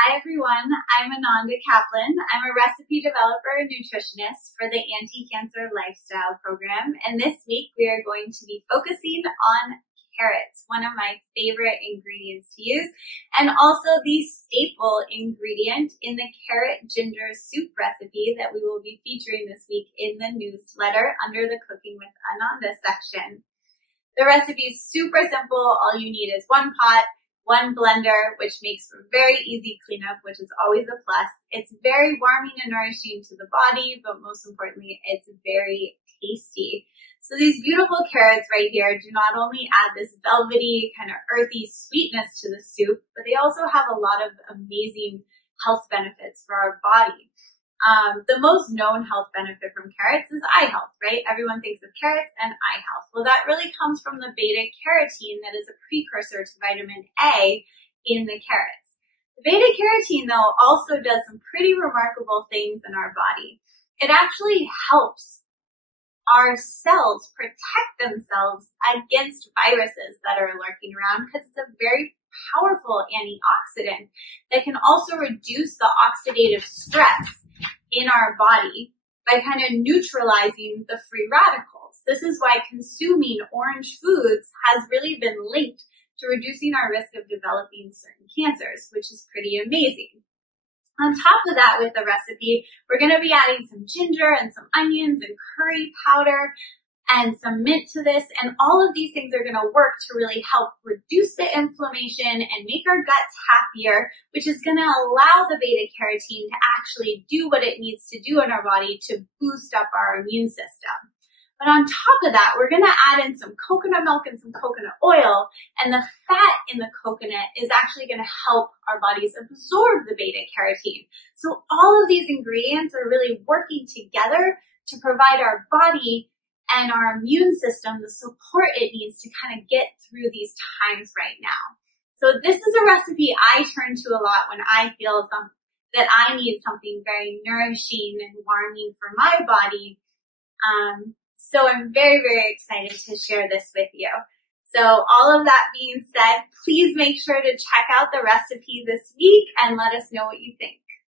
Hi everyone, I'm Ananda Kaplan. I'm a recipe developer and nutritionist for the Anticancer lifestyle program. And this week we are going to be focusing on carrots, one of my favorite ingredients to use, and also the staple ingredient in the carrot ginger soup recipe that we will be featuring this week in the newsletter under the Cooking with Ananda section. The recipe is super simple. All you need is one pot, one blender, which makes for very easy cleanup, which is always a plus. It's very warming and nourishing to the body, but most importantly, it's very tasty. So these beautiful carrots right here do not only add this velvety, kind of earthy sweetness to the soup, but they also have a lot of amazing health benefits for our body. The most known health benefit from carrots is eye health, right? Everyone thinks of carrots and eye health. Well, that really comes from the beta carotene that is a precursor to vitamin A in the carrots. The beta carotene, though, also does some pretty remarkable things in our body. It actually helps our cells protect themselves against viruses that are lurking around because it's a very powerful antioxidant that can also reduce the oxidative stress in our body by kind of neutralizing the free radicals. This is why consuming orange foods has really been linked to reducing our risk of developing certain cancers, which is pretty amazing. On top of that, with the recipe, we're going to be adding some ginger and some onions and curry powder and some mint to this, and all of these things are going to work to really help reduce the inflammation and make our guts happier, which is going to allow the beta carotene to actually do what it needs to do in our body to boost up our immune system. But on top of that, we're going to add in some coconut milk and some coconut oil, and the fat in the coconut is actually going to help our bodies absorb the beta carotene. So all of these ingredients are really working together to provide our body and our immune system the support it needs to kind of get through these times right now. So this is a recipe I turn to a lot when I feel that I need something very nourishing and warming for my body. So I'm very, very excited to share this with you. So all of that being said, please make sure to check out the recipe this week and let us know what you think.